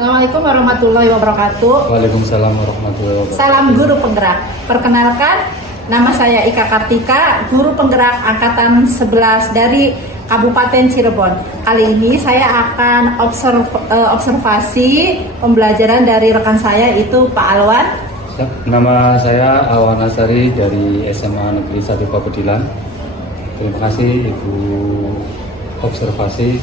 Assalamualaikum warahmatullahi wabarakatuh. Waalaikumsalam warahmatullahi wabarakatuh. Salam guru penggerak. Perkenalkan, nama saya Ika Kartika, guru penggerak angkatan 11 dari Kabupaten Cirebon. Kali ini saya akan observasi pembelajaran dari rekan saya, itu Pak Alwan. Nama saya Alwan Asari dari SMA Negeri 1 Pabedilan. Terima kasih Ibu observasi.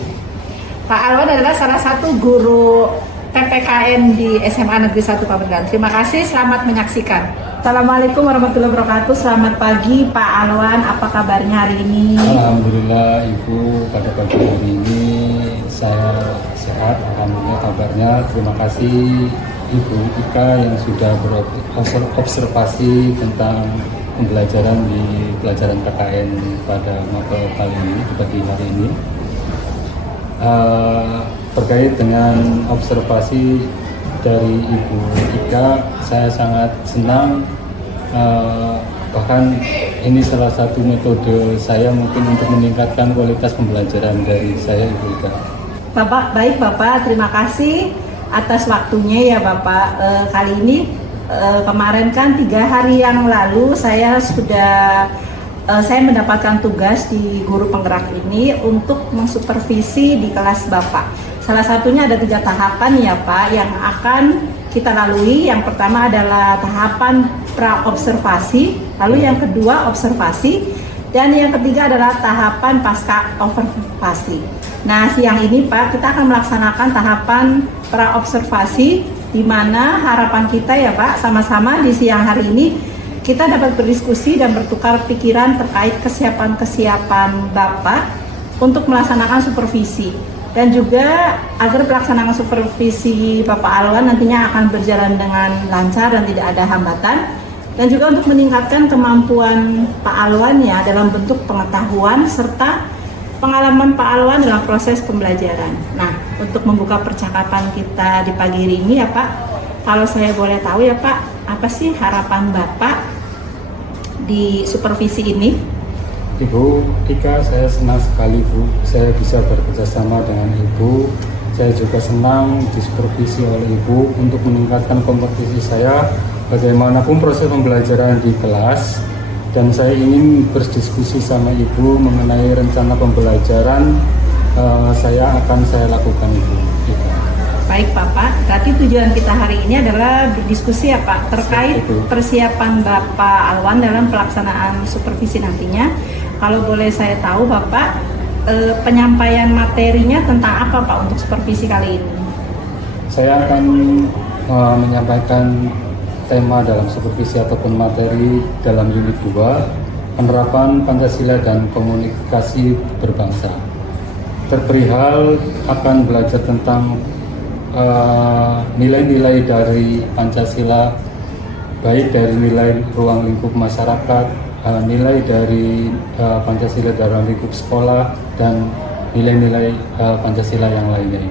Pak Alwan adalah salah satu guru PPKN di SMA Negeri 1 Pabedilan. Terima kasih, selamat menyaksikan. Assalamualaikum warahmatullahi wabarakatuh. Selamat pagi Pak Alwan, apa kabarnya hari ini? Alhamdulillah Ibu, pada pagi hari ini saya sehat, alhamdulillah kabarnya. Terima kasih Ibu Ika yang sudah berobservasi tentang pembelajaran di pelajaran PKN pada mapel kali ini, di pagi hari ini. Terkait dengan observasi dari Ibu Ika, saya sangat senang, bahkan ini salah satu metode saya mungkin untuk meningkatkan kualitas pembelajaran dari saya, Ibu Ika. Baik Bapak, terima kasih atas waktunya ya Bapak. Kali ini kemarin kan 3 hari yang lalu saya mendapatkan tugas di guru penggerak ini untuk mensupervisi di kelas Bapak. Salah satunya ada 3 tahapan ya Pak yang akan kita lalui. Yang pertama adalah tahapan pra-observasi, lalu yang kedua observasi, dan yang ketiga adalah tahapan pasca observasi. Nah, siang ini Pak, kita akan melaksanakan tahapan pra-observasi, di mana harapan kita ya Pak, sama-sama di siang hari ini kita dapat berdiskusi dan bertukar pikiran terkait kesiapan-kesiapan Bapak untuk melaksanakan supervisi. Dan juga agar pelaksanaan supervisi Bapak Alwan nantinya akan berjalan dengan lancar dan tidak ada hambatan. Dan juga untuk meningkatkan kemampuan Pak Alwan ya dalam bentuk pengetahuan serta pengalaman Pak Alwan dalam proses pembelajaran. Nah, untuk membuka percakapan kita di pagi hari ini ya Pak, kalau saya boleh tahu ya Pak, apa sih harapan Bapak di supervisi ini? Ibu Ika, saya senang sekali Bu, saya bisa bekerjasama dengan Ibu. Saya juga senang disupervisi oleh Ibu untuk meningkatkan kompetisi saya bagaimanapun proses pembelajaran di kelas. Dan saya ingin berdiskusi sama Ibu mengenai rencana pembelajaran saya lakukan Ibu Ika. Baik Bapak, berarti tujuan kita hari ini adalah berdiskusi ya Pak terkait persiapan Bapak Alwan dalam pelaksanaan supervisi nantinya. Kalau boleh saya tahu Bapak, penyampaian materinya tentang apa Pak untuk supervisi kali ini? Saya akan menyampaikan tema dalam supervisi ataupun materi dalam unit 2, penerapan Pancasila dan komunikasi berbangsa. Terperihal akan belajar tentang nilai-nilai dari Pancasila, baik dari nilai ruang lingkup masyarakat, nilai dari Pancasila dalam lingkup sekolah, dan nilai-nilai Pancasila yang lainnya.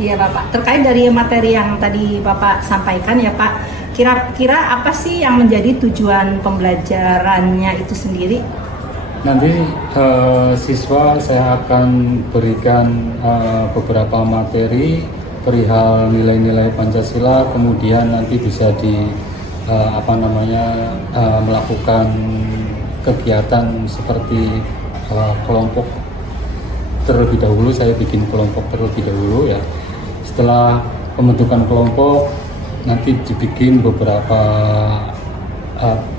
Iya Bapak, terkait dari materi yang tadi Bapak sampaikan ya Pak, kira-kira apa sih yang menjadi tujuan pembelajarannya itu sendiri? Nanti siswa saya akan berikan beberapa materi perihal nilai-nilai Pancasila, kemudian nanti bisa melakukan kegiatan seperti kelompok terlebih dahulu. Saya bikin kelompok terlebih dahulu ya. Setelah pembentukan kelompok nanti dibikin beberapa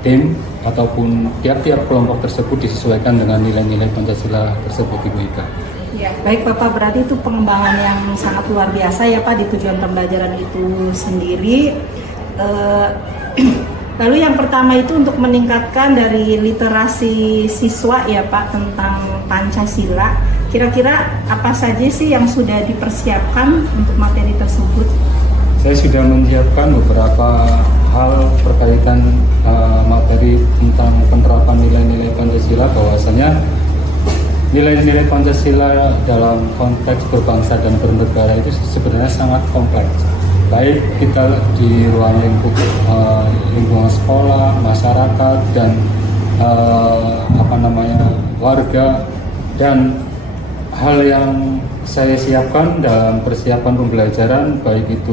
tim ataupun tiap-tiap kelompok tersebut disesuaikan dengan nilai-nilai Pancasila tersebut, Ibu Ika. Ya, baik Bapak, berarti itu pengembangan yang sangat luar biasa ya Pak di tujuan pembelajaran itu sendiri. Lalu yang pertama itu untuk meningkatkan dari literasi siswa ya Pak tentang Pancasila. Kira-kira apa saja sih yang sudah dipersiapkan untuk materi tersebut? Saya sudah menyiapkan beberapa hal berkaitan materi tentang penerapan nilai-nilai Pancasila, bahwasanya nilai-nilai Pancasila dalam konteks berbangsa dan bernegara itu sebenarnya sangat kompleks. Baik kita di ruang lingkup lingkungan sekolah, masyarakat, dan warga, dan hal yang saya siapkan dalam persiapan pembelajaran, baik itu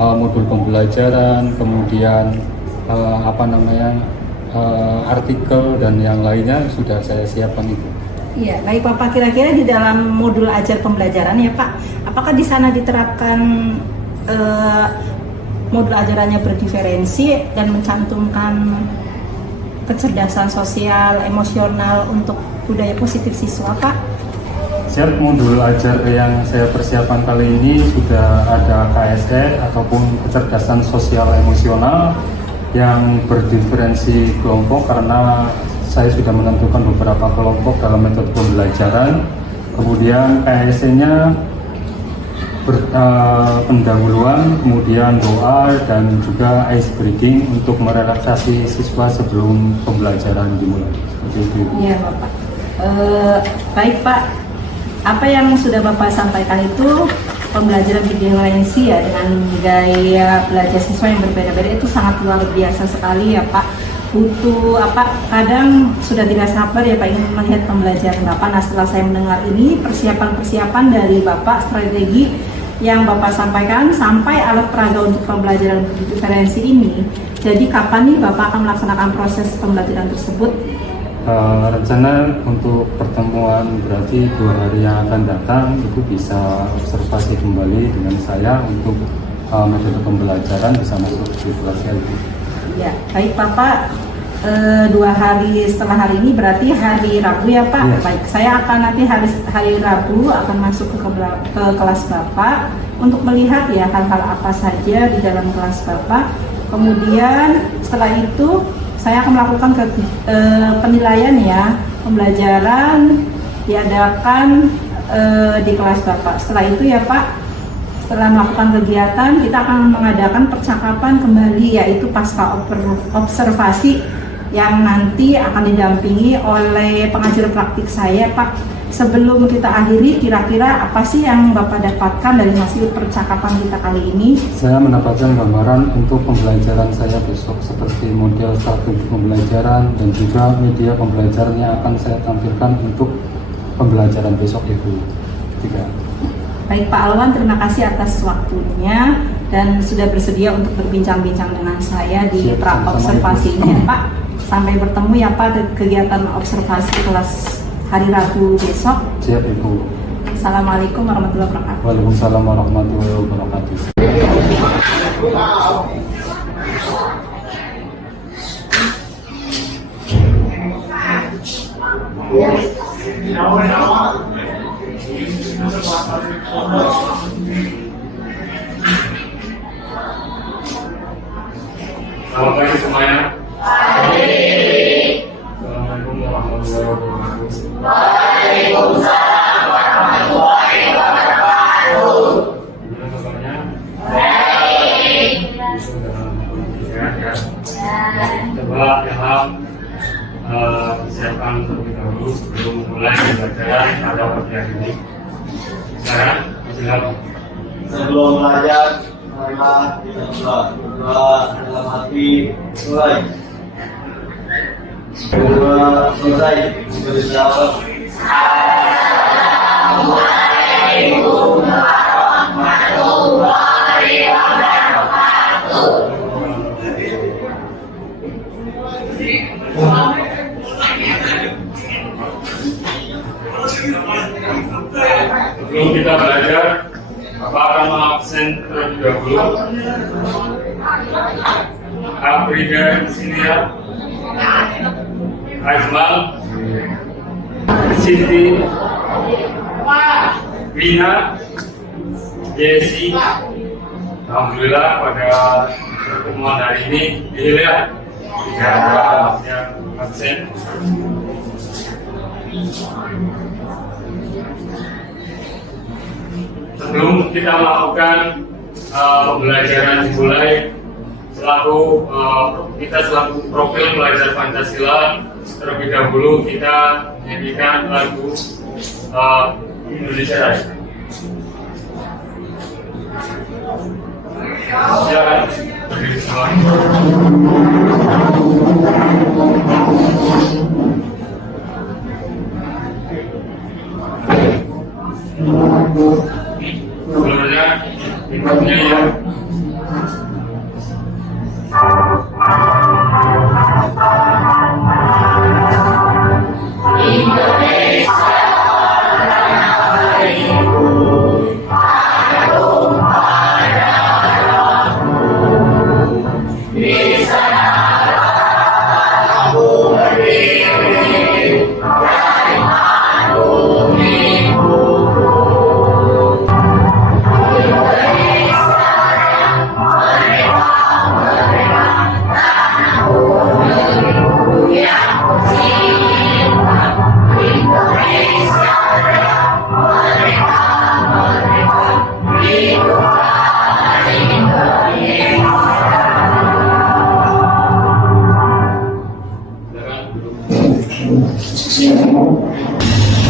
modul pembelajaran, kemudian artikel dan yang lainnya sudah saya siapkan itu. Iya, baik Bapak, kira-kira di dalam modul ajar pembelajaran ya Pak, apakah di sana diterapkan modul ajarannya berdiferensi dan mencantumkan kecerdasan sosial, emosional untuk budaya positif siswa Pak? Siap, modul ajar yang saya persiapkan kali ini sudah ada KSE ataupun kecerdasan sosial emosional yang berdiferensi kelompok, karena saya sudah menentukan beberapa kelompok dalam metode pembelajaran. Kemudian KSE-nya pendahuluan, kemudian doa, dan juga ice breaking untuk merelaksasi siswa sebelum pembelajaran dimulai. Seperti itu. Iya Bapak. Baik Pak, apa yang sudah Bapak sampaikan itu pembelajaran berdiferensi ya, dengan gaya belajar siswa yang berbeda-beda itu sangat luar biasa sekali ya Pak. Butuh kadang sudah tidak sabar ya Pak ingin melihat pembelajaran Bapak. Nah, setelah saya mendengar ini persiapan dari Bapak, strategi yang Bapak sampaikan sampai alat peraga untuk pembelajaran berdiferensi ini, jadi kapan nih Bapak akan melaksanakan proses pembelajaran tersebut? Rencana untuk pertemuan berarti 2 hari yang akan datang Ibu bisa observasi kembali dengan saya untuk metode pembelajaran bisa masuk di kelas Ibu. Ya, baik Bapak, 2 hari setelah hari ini berarti hari Rabu ya Pak. Yes. Baik, saya akan nanti hari Rabu akan masuk ke kelas Bapak untuk melihat ya hal-hal apa saja di dalam kelas Bapak. Kemudian setelah itu saya akan melakukan penilaian ya pembelajaran diadakan di kelas Bapak. Setelah itu ya Pak, setelah melakukan kegiatan, kita akan mengadakan percakapan kembali, yaitu pasca observasi yang nanti akan didampingi oleh pengajar praktik saya Pak. Sebelum kita akhiri, kira-kira apa sih yang Bapak dapatkan dari hasil percakapan kita kali ini? Saya mendapatkan gambaran untuk pembelajaran saya besok, seperti model strategi pembelajaran dan juga media pembelajaran yang akan saya tampilkan untuk pembelajaran besok Ibu. 3. Baik Pak Alwan, terima kasih atas waktunya dan sudah bersedia untuk berbincang-bincang dengan saya di pra-observasi ini ya Pak. Sampai bertemu ya Pak di kegiatan observasi kelas hari Rabu besok. Siap Ibu. Assalamualaikum warahmatullahi wabarakatuh. Waalaikumsalam warahmatullahi wabarakatuh. Selamat pagi semuanya. Assalamualaikum warahmatullahi wabarakatuh. Waalaikumsalam warahmatullahi wabarakatuh. Gimana kabarnya? Baik. Sehat ya? Coba Ilham siapkan terlebih dahulu sebelum mulai pembelajaran pada pagi hari ini. Sekarang, Ilham. Sebelum belajar, marilah kita berdoa dalam hati, mulai. Kedua selesai, berjawab. Assalamualaikum warahmatullahi wabarakatuh. Sebelum kita belajar, Bapak akan mengabsen terlebih dahulu. Afrika di sini ya. Azmal, Siti, Wina, Yesi. Alhamdulillah pada pertemuan hari ini dilihat tidak ada yang absen. Sebelum kita melakukan pembelajaran dimulai, kita selaku profil pelajar Pancasila, terlebih dahulu kita menyanyikan lagu Indonesia Raya. Silakan berdiri semua. Sebelumnya ikutnya ya.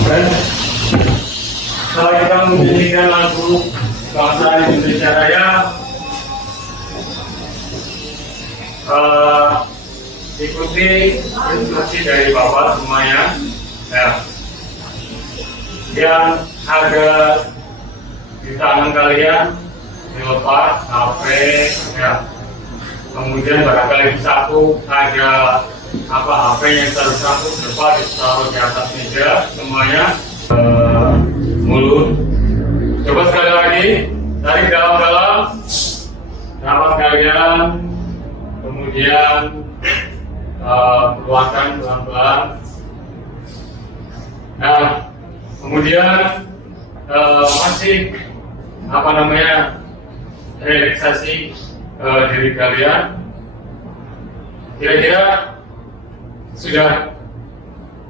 Dan setelah kita menyanyikan lagu bangsa Indonesia Raya, ikuti instruksi dari Bapak semuanya. Ya. Yang ada di tangan kalian dilepas HP, ya. Kemudian barangkali disapu ada HP yang tersapu depan ditaruh di atas meja semuanya. Mulut. Coba sekali lagi, tarik dalam-dalam nafas kalian, kemudian keluarkan pelan-pelan. Nah, kemudian masih relaksasi diri kalian. Kira-kira sudah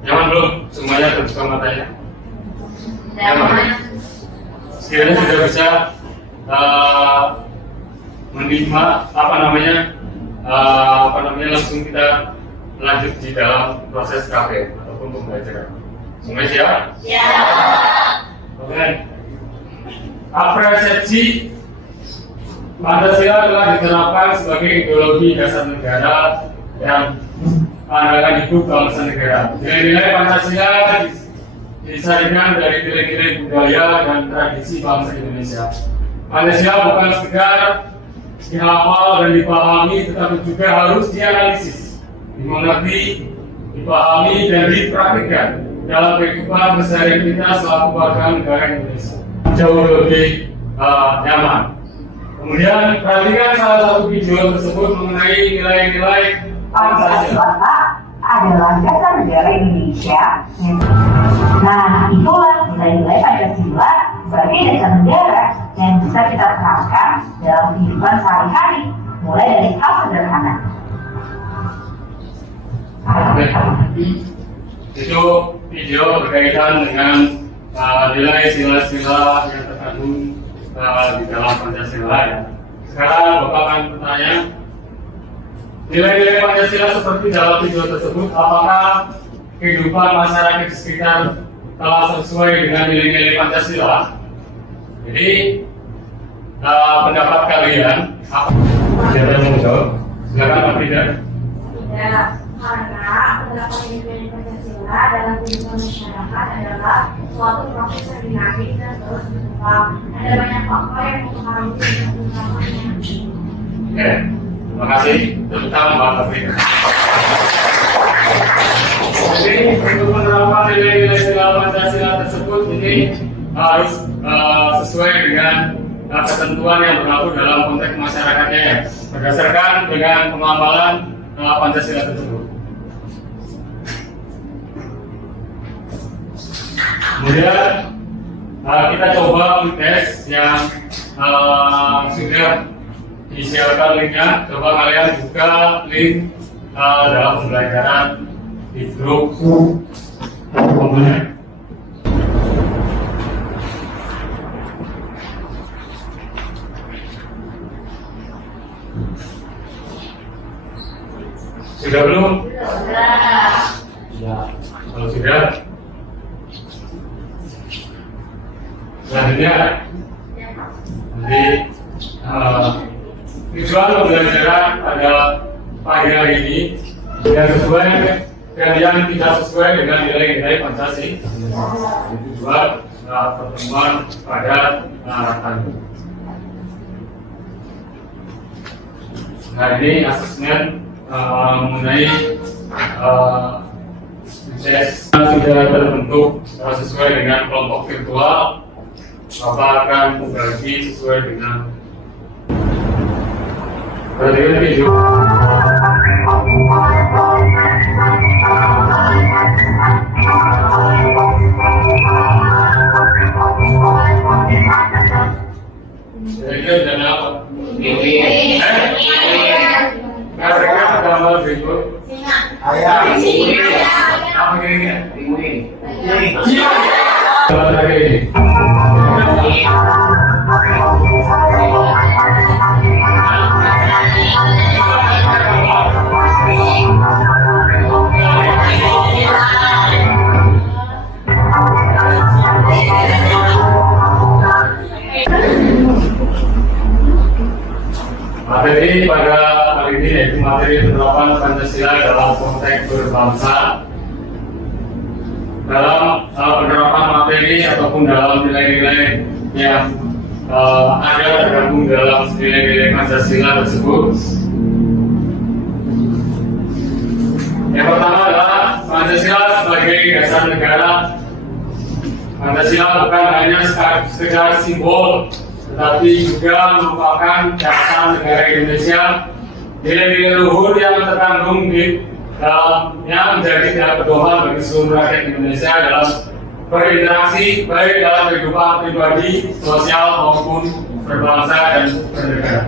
nyaman belum semuanya terbuka matanya? Nyaman. Sekiranya sudah bisa menerima langsung kita lanjut di dalam proses KP ataupun pembelajaran. Semua siap? Siap. Oke. Apresiasi Pancasila telah diterapkan sebagai ideologi dasar negara yang pandangan hidup bangsa negara. Nilai-nilai Pancasila disarikan dari nilai-nilai budaya dan tradisi bangsa Indonesia. Pancasila bukan sekedar dihafal dan dipahami, tetapi juga harus dianalisis, dimengerti, dipahami dan dipraktikkan dalam kehidupan keseharian kita selaku warga negara Indonesia. Jauh lebih nyaman. Kemudian perhatikan salah satu video tersebut mengenai nilai-nilai Pancasila adalah dasar negara Indonesia. Nah, itulah nilai-nilai Pancasila sebagai dasar negara yang bisa kita terapkan dalam kehidupan sehari-hari, mulai dari hal sederhana. Itu video berkaitan dengan nilai sila-sila yang terkandung di dalam Pancasila. Ya. Sekarang Bapak akan bertanya, nilai-nilai Pancasila seperti dalam video tersebut, apakah kehidupan masyarakat di sekitar telah sesuai dengan nilai-nilai Pancasila? Jadi pendapat kalian apa? Siapa yang mau jawab? Silakan Pak Frida. Tidak, karena pendapat nilai Pancasila dalam kehidupan masyarakat adalah suatu proses yang dinamis dan terus berkembang. Ada banyak faktor yang mempengaruhi dan utamanya. Oke, terima kasih. Terutama Mbak Frida. Jadi untuk menerapkan nilai-nilai sila Pancasila tersebut ini harus sesuai dengan ketentuan yang berlaku dalam konteks masyarakatnya ya, berdasarkan dengan pengamalan Pancasila tersebut. Kemudian kita coba tes yang sudah disiapkan linknya. Coba kalian buka link dalam pembelajaran di grup komponen. Sudah belum? Sudah. Ya. Kalau sudah, selanjutnya nanti tujuan pembelajaran pada pagi hari ini yang sesuai dan yang tidak sesuai dengan nilai-nilai Pancasila. Kedua, pertemuan pada hari. Nah, ini asesmen mengenai sukses sudah terbentuk sesuai dengan kelompok virtual. Bapak akan membagi sesuai dengan video. Jadi dan apa? Mereka gambar berikut. Apa ini? Gambar dari ini. Materi pada hari ini yaitu materi penerapan Pancasila dalam konteks berbangsa. Dalam penerapan materi ataupun dalam nilai-nilai yang ada tergabung dalam nilai-nilai Pancasila tersebut. Yang pertama adalah Pancasila sebagai dasar negara. Pancasila bukan hanya sekedar simbol, tetapi juga merupakan dasar negara Indonesia. Nilai-nilai luhur yang terkandung di dalamnya menjadi pedoman bagi seluruh rakyat Indonesia dalam berinteraksi baik dalam kehidupan pribadi, sosial maupun berbangsa dan bernegara.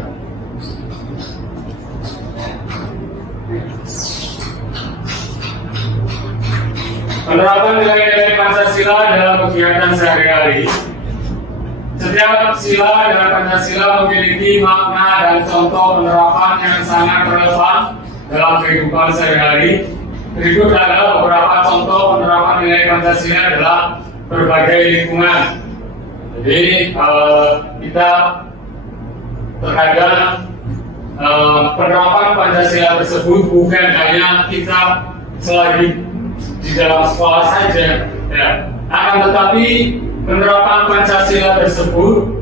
Penerapan nilai-nilai Pancasila dalam kegiatan sehari-hari. Setiap sila dalam Pancasila memiliki makna dan contoh penerapan yang sangat relevan dalam kehidupan sehari-hari. Berikut adalah beberapa contoh penerapan nilai Pancasila dalam berbagai lingkungan. Jadi kita terkadang penerapan Pancasila tersebut bukan hanya kita selagi di dalam sekolah saja, ya. Akan tetapi penerapan Pancasila tersebut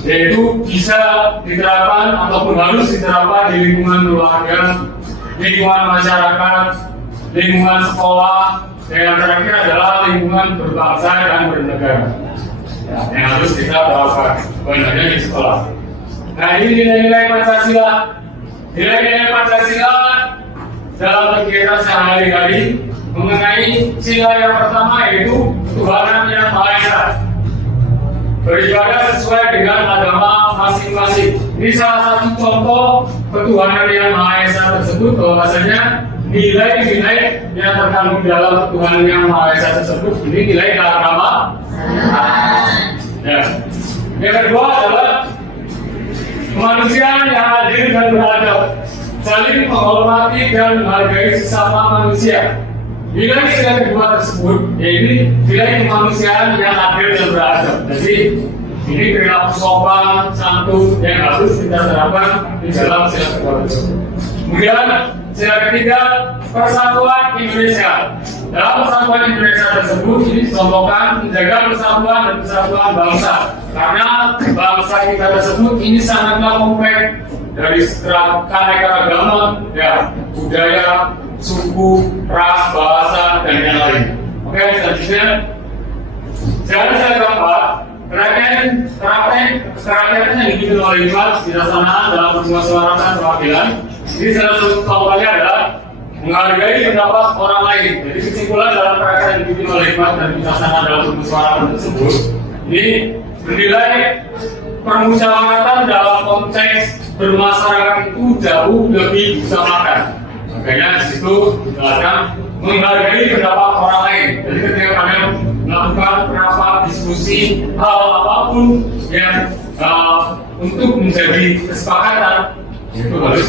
yaitu bisa diterapkan ataupun harus diterapkan di lingkungan keluarga, lingkungan masyarakat, lingkungan sekolah, dan yang terakhir adalah lingkungan berbangsa dan bernegara, ya, yang harus kita terapkan banyaknya di sekolah. Nah, ini nilai-nilai Pancasila. Nilai-nilai Pancasila dalam kegiatan sehari-hari mengenai sila yang pertama yaitu Tuhan Yang Maha Esa. Beribadah sesuai dengan agama masing-masing. Ini salah satu contoh ketuhanan Yang Maha Esa tersebut, bahwasanya nilai-nilai yang terkandung dalam ketuhanan Yang Maha Esa tersebut ini nilai agama. Ya. Yang kedua adalah kemanusiaan yang adil dan beradab, saling menghormati dan menghargai sesama manusia. Nilai-nilai kedua tersebut yaitu nilai kemanusiaan yang adil dan beradab. Jadi ini perilaku sopan, santun yang harus kita terapkan di dalam sila kedua tersebut. Kemudian sila ketiga, persatuan Indonesia. Dalam persatuan Indonesia tersebut ini dicontohkan menjaga persatuan dan kesatuan bangsa. Karena bangsa kita tersebut ini sangatlah kompleks dari keanekaragaman, ya, budaya, suku, ras, bahasa, dan yang lain. Oke, selanjutnya jangan saya keempat, kerakyatan yang dipimpin oleh Hikmat dilaksanakan dalam permusyawaratan perwakilan. Jadi salah satu contohnya adalah menghargai pendapat orang lain. Jadi kesimpulan dalam kerakyatan yang dipimpin oleh Hikmat dan dilaksanakan dalam permusyawaratan tersebut, ini menilai permusyawaratan dalam konteks bermasyarakat itu jauh lebih utamakan. Makanya di situ dijelaskan menghargai pendapat orang lain. Jadi ketika kalian melakukan rapat, diskusi, hal apapun yang untuk menjadi kesepakatan, itu harus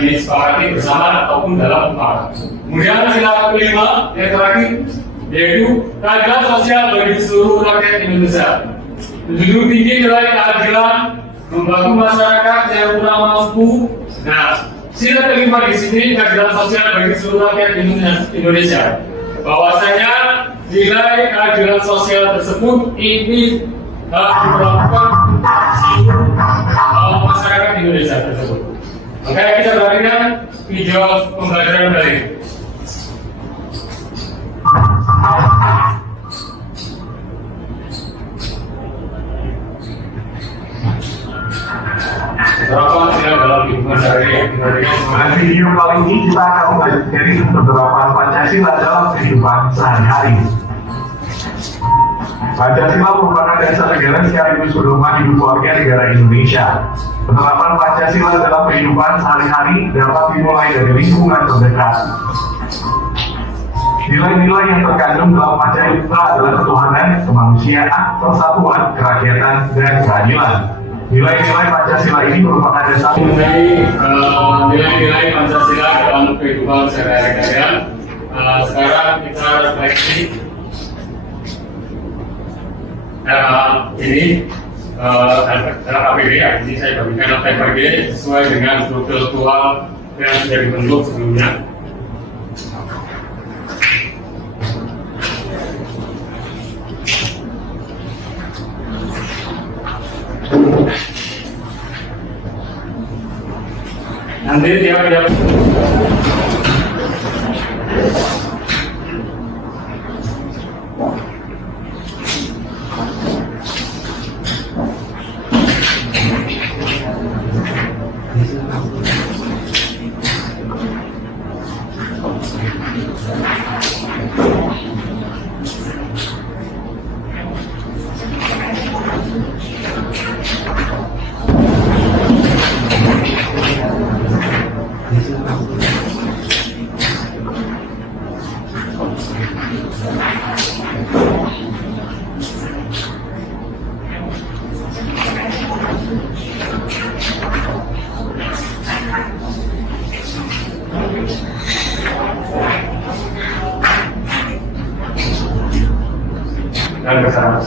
disepakati bersama ataupun dalam mufakat. Kemudian sila kelima yang terakhir yaitu keadilan sosial bagi seluruh rakyat Indonesia. Menjunjung tinggi nilai keadilan, membantu masyarakat yang kurang mampu. Nah, sila kelima di sini keadilan sosial bagi seluruh rakyat Indonesia. Bahwasanya nilai keadilan sosial tersebut ini diberlakukan untuk seluruh masyarakat Indonesia tersebut. Makanya kita perhatikan video pembelajaran dari ini. Beberapa yang dalam kehidupan sehari-hari. Pada video kali ini kita akan mempelajari penerapan Pancasila dalam kehidupan sehari-hari. Pancasila merupakan dasar negara sekaligus pedoman hidup warga negara Indonesia. Penerapan Pancasila dalam kehidupan sehari-hari dapat dimulai dari lingkungan terdekat. Nilai-nilai yang terkandung dalam Pancasila adalah ketuhanan, kemanusiaan, persatuan, kerakyatan, dan keadilan. Nilai-nilai Pancasila ini merupakan dasar nilai-nilai Pancasila dalam kehidupan sehari-hari kalian. Sekarang kita refleksi ini LKPD ya. Ini saya bagikan LKPD sesuai dengan profil tua yang sudah dibentuk sebelumnya. Nanti tiap-tiap dan bersama.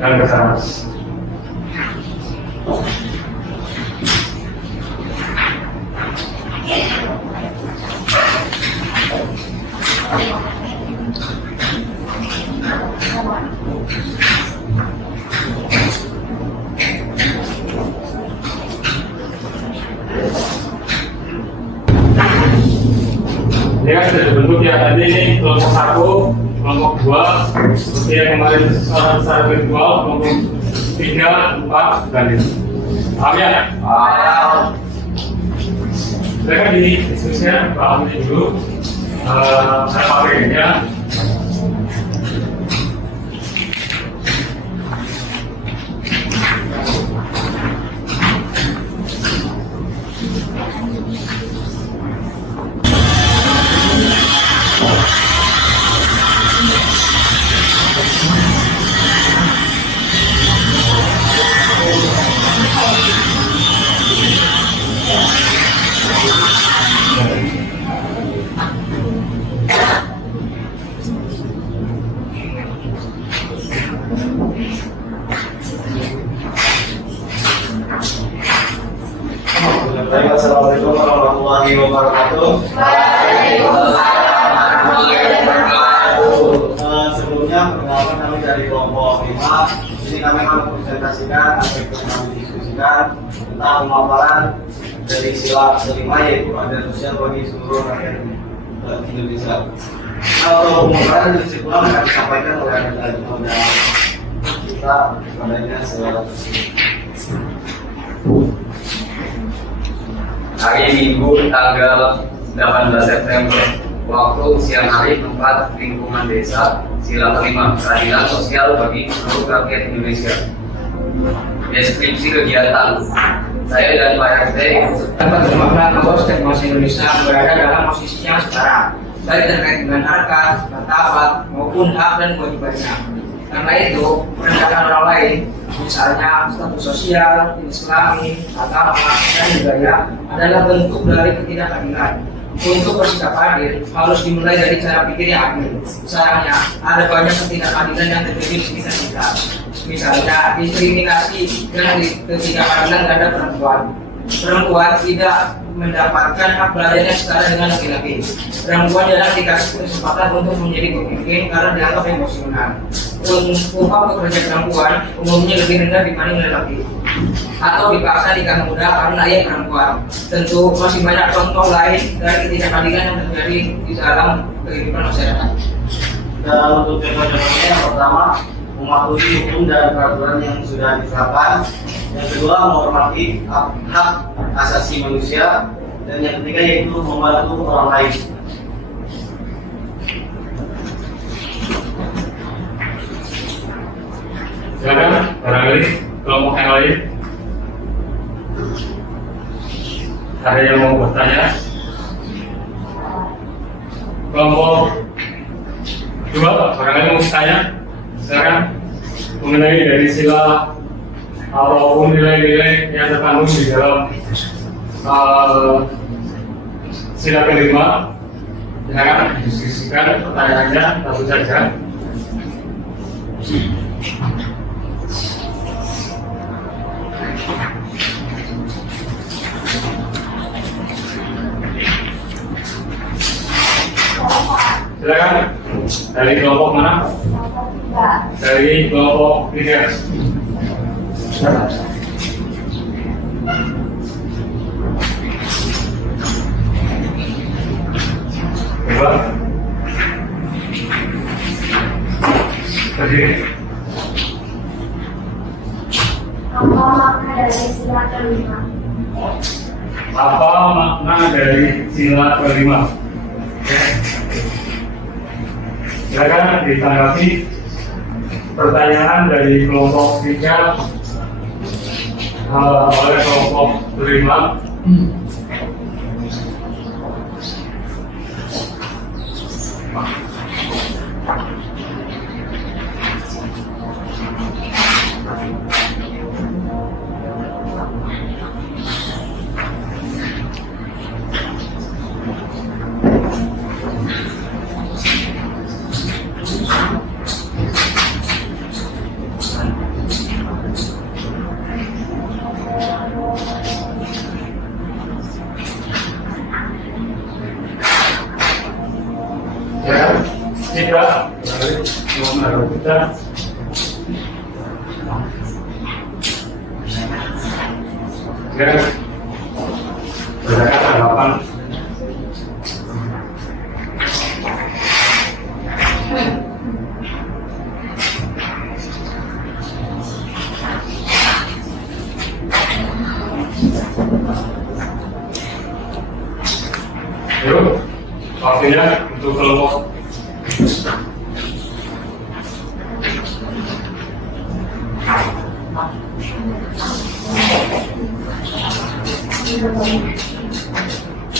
Dan bersama. Ini kan sudah dibentuk ya, tadi ini kelompok 1, kelompok 2, seperti yang kemarin secara virtual, kelompok 3, 4, dan 5. Paham ya? Paham. Mereka diskusinya, paham ini dulu. Saya pakai ya. Assalamualaikum warahmatullahi wabarakatuh. Sebelumnya perkenalkan kami dari kelompok 5. Ini kami akan presentasikan aspek yang kami diskusikan tentang pemaparan dari sila kelima, yaitu keadilan sosial bagi seluruh rakyat Indonesia. Kalau pemaparan dari kesimpulan akan disampaikan oleh kita padanya segala. hari Minggu tanggal 18 September, waktu siang hari, tempat lingkungan desa, sila kelima, keadilan sosial bagi seluruh rakyat Indonesia. Deskripsi kegiatan, saya dan Pak RT dapat bermakna bahwa setiap bangsa Indonesia berada dalam posisinya setara, baik terkait dengan harkat, martabat, maupun hak dan kewajibannya. Karena itu, merendahkan orang lain, misalnya status sosial, jenis kelamin, agama, dan budaya, adalah bentuk dari ketidakadilan. Untuk bersikap adil, harus dimulai dari cara pikir yang adil. Sayangnya, ada banyak ketidakadilan yang terjadi di sekitar kita. Misalnya, diskriminasi dan ketidakadilan terhadap perempuan. Perempuan tidak mendapatkan hak belajarnya setara dengan laki-laki. Perempuan jarang dikasih kesempatan untuk menjadi pemimpin karena dianggap emosional. Upah pekerja perempuan umumnya lebih rendah dibanding laki-laki, atau dipaksa nikah muda karena ia perempuan. Tentu masih banyak contoh lain dari ketidakadilan yang terjadi di dalam kehidupan masyarakat. Dan untuk contoh-contohnya, yang pertama, mematuhi hukum dan peraturan yang sudah ditetapkan. Yang kedua, menghormati hak asasi manusia. Dan yang ketiga yaitu membantu orang lain. Silakan, barangkali kelompok yang lain ada yang mau bertanya. Kelompok 2, barangkali mau bertanya. Silakan, mengenai dari sila ataupun nilai-nilai yang terkandung di dalam sila kelima. Silakan didiskusikan pertanyaannya, tentu saja. Silakan, dari kelompok mana? Dari kelompok 3. Coba. Berdiri. Apa makna dari sila kelima? Apa makna dari sila kelima? Silakan ditanggapi pertanyaan dari kelompok 3 oleh kelompok 5. Tidak, kita berdasarkan tanggapan. Yuk, waktunya untuk kelompok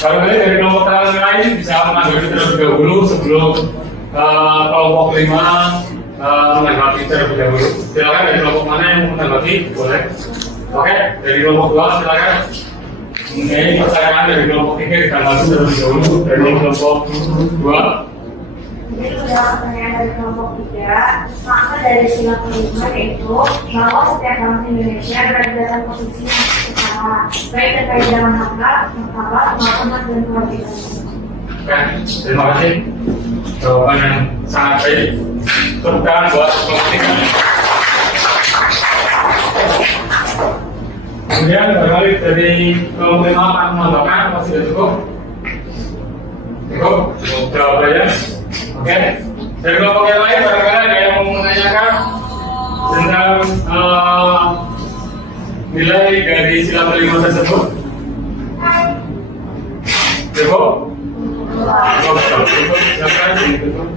kalau dari kelompok lain bisa menanggapi terlebih dahulu sebelum kelompok 5 menanggapi terlebih dahulu. Silakan dari kelompok mana yang mau menanggapi? Boleh. Oke, dari kelompok 2 silakan. Ini pertanyaan dari kelompok 3 ditanggapi terlebih dahulu. Dari kelompok 2. Jadi adalah pertanyaan dari kelompok 3. Makna dari sila kelima yaitu bahwa setiap bangsa Indonesia berada dalam posisi yang setara, baik terkait dengan harkat, martabat, maupun hak dan kewajiban. Oke, terima kasih. Jawaban yang sangat baik. Tepuk tangan buat kelompok 3. Kemudian barangkali dari kelompok 5 akan menambahkan apa sudah cukup? Cukup jawabannya. Oke, dari kelompok yang lain barangkali ada yang mau menanyakan tentang nilai dari sila kelima tersebut? Cukup? Cukup. Silakan ditutup.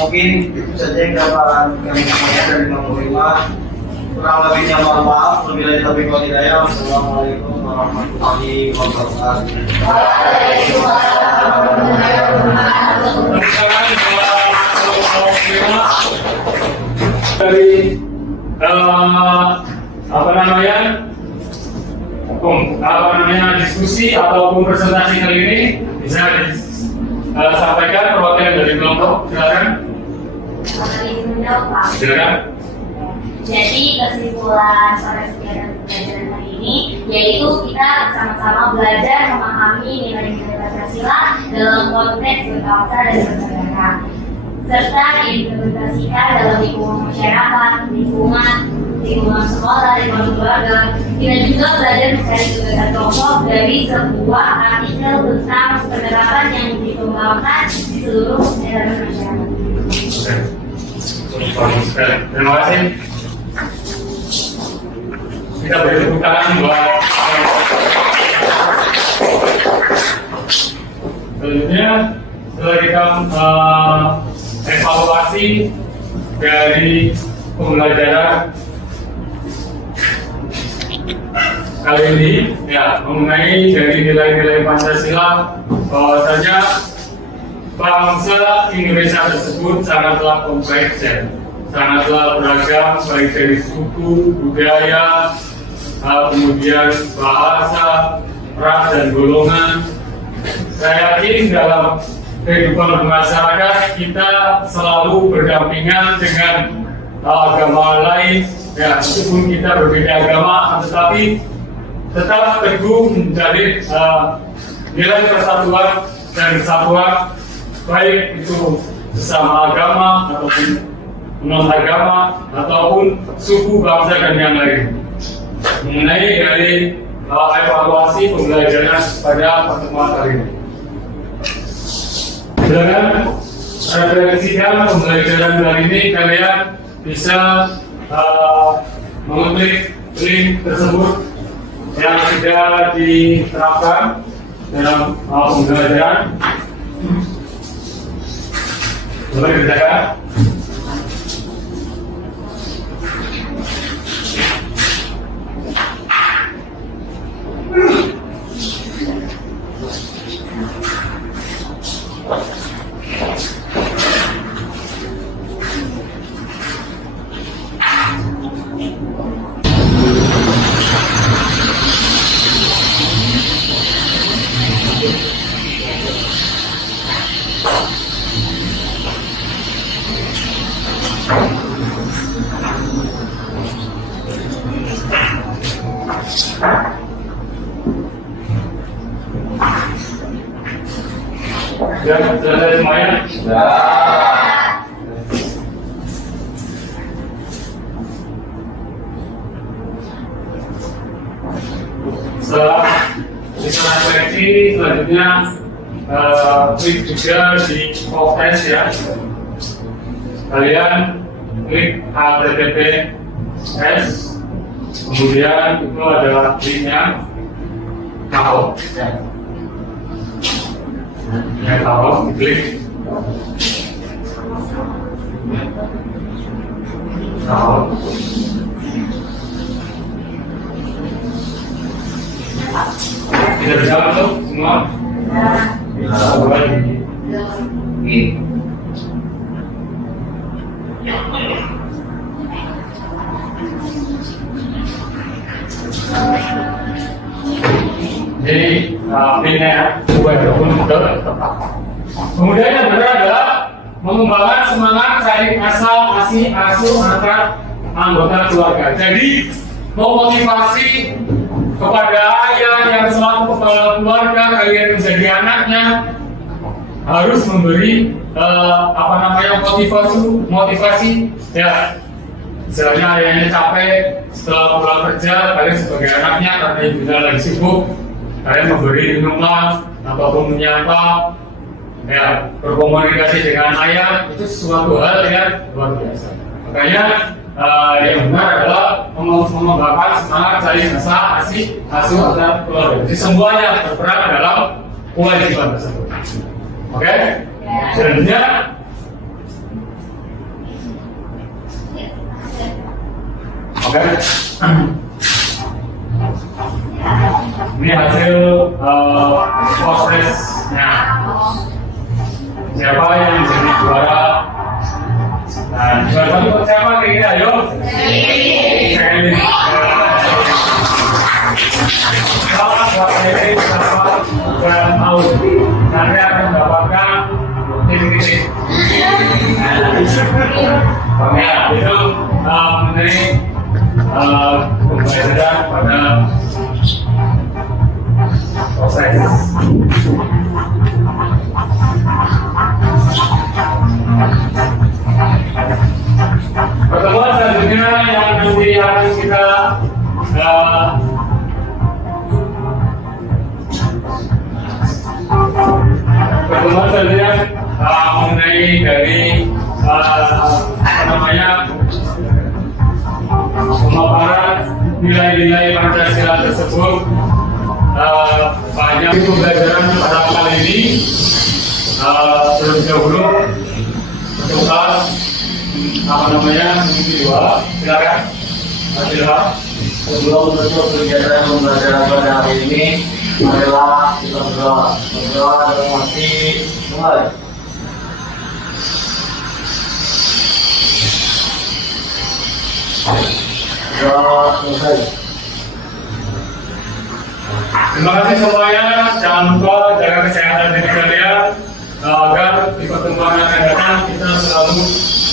Mungkin itu saja yang dapat kami sampaikan dari nomor 5. Kurang lebihnya mohon maaf. Wabillahi taufiq wal hidayah. Wassalamualaikum warahmatullahi wabarakatuh. Dari diskusi ataupun presentasi kali ini bisa disampaikan perwakilan dari kelompok. Silakan. Jadi kesimpulan sore kegiatan pembelajaran hari ini yaitu kita bersama-sama belajar memahami nilai-nilai Pancasila dalam konteks berbangsa dan bernegara, serta diimplementasikan dalam lingkungan masyarakat, lingkungan sekolah, lingkungan keluarga. Kita juga belajar mencari gagasan kelompok dari sebuah artikel tentang penerapan yang dikembangkan di seluruh elemen masyarakat. Terima kasih. Kita beri tepuk tangan buat selanjutnya setelah kita evaluasi dari pembelajaran kali ini ya mengenai dari nilai-nilai Pancasila, bahwasanya bangsa Indonesia tersebut sangatlah kompleks ya, sangatlah beragam baik dari suku, budaya, kemudian bahasa, ras dan golongan. Saya yakin dalam kehidupan bermasyarakat kita selalu berdampingan dengan agama lain ya, meskipun kita berbeda agama, tetapi tetap teguh menjadi nilai persatuan dan kesatuan, baik itu sesama agama ataupun non agama ataupun suku, bangsa dan yang lain. Mengenai dari evaluasi pembelajaran pada pertemuan kali ini, silakan refleksikan pembelajaran kali ini. Kalian bisa mengeklik link tersebut yang sudah diterapkan dalam pembelajaran. Boleh dikerjakan. Ya, sudah semuanya? Setelah refleksi, selanjutnya klik juga di Office ya. Kalian klik HTTPS, kemudian itu ada linknya tahu ya. Yang tahu diklik tahu. Kita bisa masuk semua. Jadi pinnya kemudian yang benar adalah mengembangkan semangat cari asal asuh antar anggota keluarga. Jadi memotivasi kepada ayah yang selaku kepala keluarga, kalian menjadi anaknya harus memberi motivasi ya. Misalnya ayahnya capek setelah pulang kerja, kalian sebagai anaknya karena ibunya lagi sibuk, kalian memberi minuman ataupun menyapa ya, berkomunikasi dengan ayah itu sesuatu hal yang luar biasa. Makanya yang benar adalah mengembangkan semangat saling kasih asuh antar keluarga. Jadi semuanya berperan dalam kewajiban tersebut. Oke? Selanjutnya, oke. Ini hasil prosesnya. Siapa yang menjadi juara? Nah, juara itu siapa kira-kira? Ayo. Kalau juara ini siapa? Dan tahu nanti akan mendapatkan titik-titik. Ya, itu mengenai pembelajaran pada proses. Pertemuan selanjutnya yang nanti akan kita pertemuan selanjutnya mengenai dari pemaparan nilai-nilai Pancasila tersebut. Banyak pembelajaran pada kali ini. Terlebih dahulu untuk kelas minggu 2, silakan. Sebelum menutup kegiatan pembelajaran pada hari ini, marilah kita berdoa dalam hati mulai. Doa selesai. Terima kasih semuanya. Jangan lupa jaga kesehatan diri kalian agar di pertemuan yang akan datang kita selalu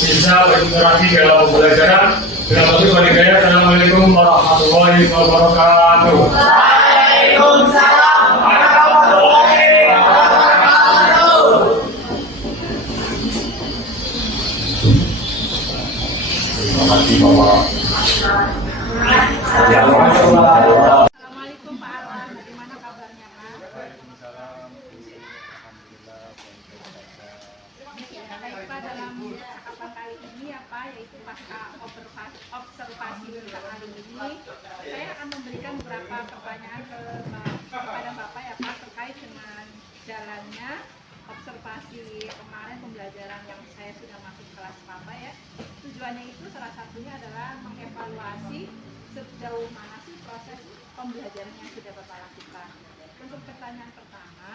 bisa berinteraksi dalam pembelajaran. Terima kasih kepada saya. Assalamualaikum warahmatullahi wabarakatuh. Waalaikumsalam warahmatullahi wabarakatuh. Terima kasih Bapak. Assalamualaikum Pak Arwan, bagaimana kabarnya Pak? Ya, baik Pak, dalam percakapan kali ini ya Pak, yaitu pasca observasi kita kali ini, saya akan memberikan beberapa pertanyaan kepada Bapak ya Pak terkait dengan jalannya observasi kemarin pembelajaran yang saya sudah masuk kelas Bapak ya. Tujuannya itu salah satunya adalah mengevaluasi sejauh mana sih proses pembelajaran yang sudah Bapak lakukan. Untuk pertanyaan pertama,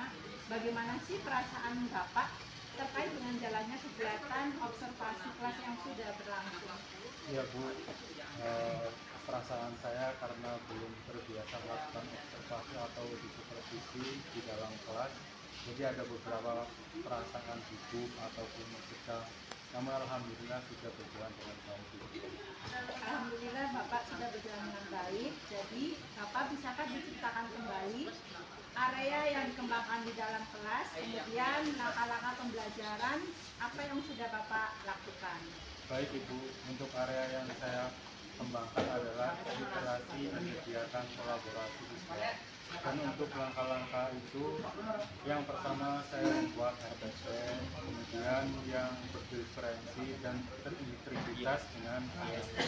bagaimana sih perasaan Bapak terkait dengan jalannya kegiatan observasi kelas yang sudah berlangsung? Ya Bu, perasaan saya karena belum terbiasa melakukan observasi atau supervisi di dalam kelas, jadi ada beberapa perasaan gugup ataupun tegang. Namun alhamdulillah sudah berjalan dengan baik. Alhamdulillah Bapak sudah berjalan dengan baik. Jadi Bapak bisakah diceritakan kembali area yang dikembangkan di dalam kelas, kemudian langkah-langkah pembelajaran apa yang sudah Bapak lakukan? Baik Ibu, untuk area yang saya kembangkan adalah literasi dan kegiatan kolaborasi di sekolah. Dan untuk langkah-langkah itu, yang pertama saya membuat RPC, kemudian yang berdiferensi dan terintegritas dengan ISP.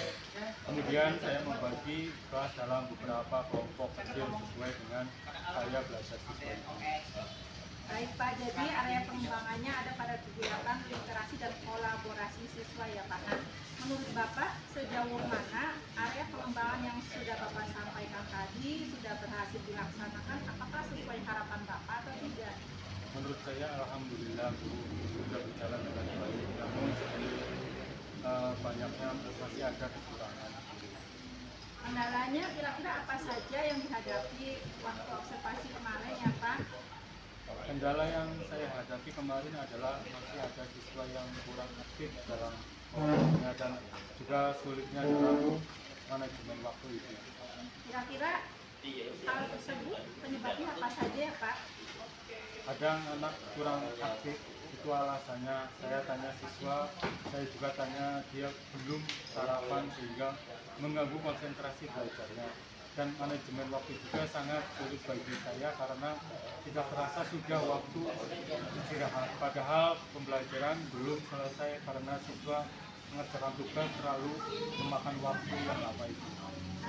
Kemudian saya membagi kelas dalam beberapa kelompok kecil sesuai dengan saya belajar siswa itu. Baik Pak, jadi area pengembangannya ada pada kegiatan literasi dan kolaborasi siswa ya Pak. Nah, menurut Bapak sejauh mana area pengembangan yang sudah Bapak sampaikan tadi sudah berhasil dilaksanakan? Apakah sesuai harapan Bapak atau tidak? Menurut saya alhamdulillah Bu, sudah berjalan dengan baik. Namun banyaknya masih ada kekurangan. Kendalanya kira-kira apa saja yang dihadapi waktu observasi kemarin ya Pak? Kendala yang saya hadapi kemarin adalah masih ada siswa yang kurang aktif dalam kelompoknya dan juga sulitnya dalam manajemen waktu itu. Kira-kira hal tersebut penyebabnya apa saja ya Pak? Kadang anak kurang aktif, itu alasannya. Saya tanya siswa, saya juga tanya dia belum sarapan sehingga mengganggu konsentrasi belajarnya. Dan manajemen waktu juga sangat sulit bagi saya karena tidak terasa sudah waktu istirahat. Padahal pembelajaran belum selesai karena siswa mengerjakan tugas terlalu memakan waktu yang lama itu.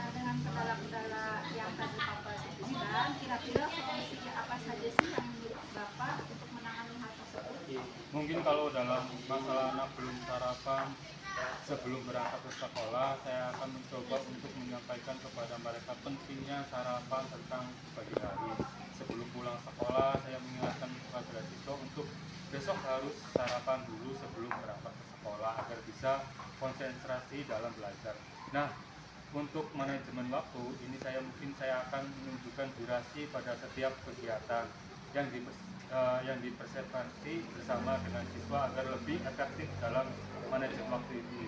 Dengan kendala-kendala yang tadi Bapak sebutkan, kira-kira solusi apa saja sih yang menurut Bapak untuk menangani hal tersebut? Mungkin kalau dalam masalah anak belum sarapan sebelum berangkat ke sekolah, saya akan mencoba untuk menyampaikan kepada mereka pentingnya sarapan tentang pagi hari. Sebelum pulang sekolah, saya mengingatkan kepada siswa untuk besok harus sarapan dulu sebelum berangkat ke sekolah agar bisa konsentrasi dalam belajar. Nah, untuk manajemen waktu ini saya akan menunjukkan durasi pada setiap kegiatan yang dipersepsi bersama dengan siswa agar lebih efektif dalam manajemen waktu ini.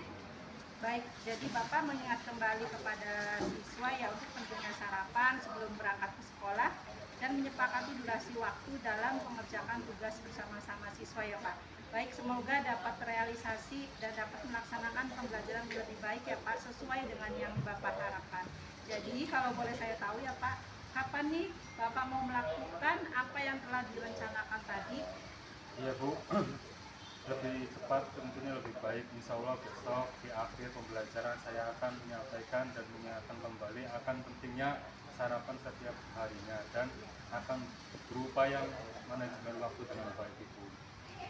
Baik, jadi Bapak mengingat kembali kepada siswa ya untuk pentingnya sarapan sebelum berangkat ke sekolah dan menyepakati durasi waktu dalam mengerjakan tugas bersama-sama siswa ya Pak. Baik, semoga dapat terrealisasi dan dapat melaksanakan pembelajaran lebih baik ya Pak, sesuai dengan yang Bapak harapkan. Jadi kalau boleh saya tahu ya Pak, kapan nih Bapak mau melakukan apa yang telah direncanakan tadi? Iya Bu, lebih cepat tentunya lebih baik. Insya Allah besok di akhir pembelajaran saya akan menyampaikan dan mengingatkan kembali akan pentingnya sarapan setiap harinya dan akan berupaya manajemen waktu dengan baik Ibu.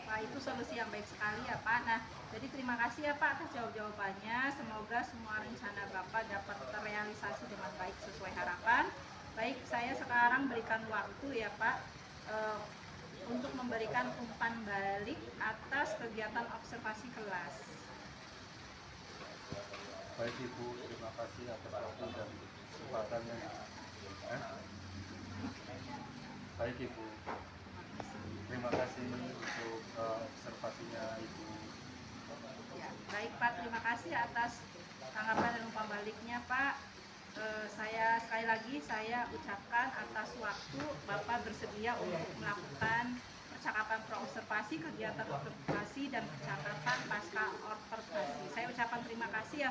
Wah, itu solusi yang baik sekali ya Pak. Nah, jadi terima kasih ya Pak atas jawabannya. Semoga semua rencana Bapak dapat terrealisasi dengan baik sesuai harapan. Baik, saya sekarang berikan waktu ya Pak untuk memberikan umpan balik atas kegiatan observasi kelas. Baik Ibu, terima kasih atas waktu dan kesempatannya. Baik Ibu, terima kasih untuk observasinya Ibu. Ya, baik Pak, terima kasih atas tanggapan dan umpan baliknya Pak. Saya sekali lagi saya ucapkan atas waktu Bapak bersedia untuk melakukan percakapan pro-observasi, kegiatan observasi dan percakapan pasca observasi. Saya ucapkan terima kasih ya.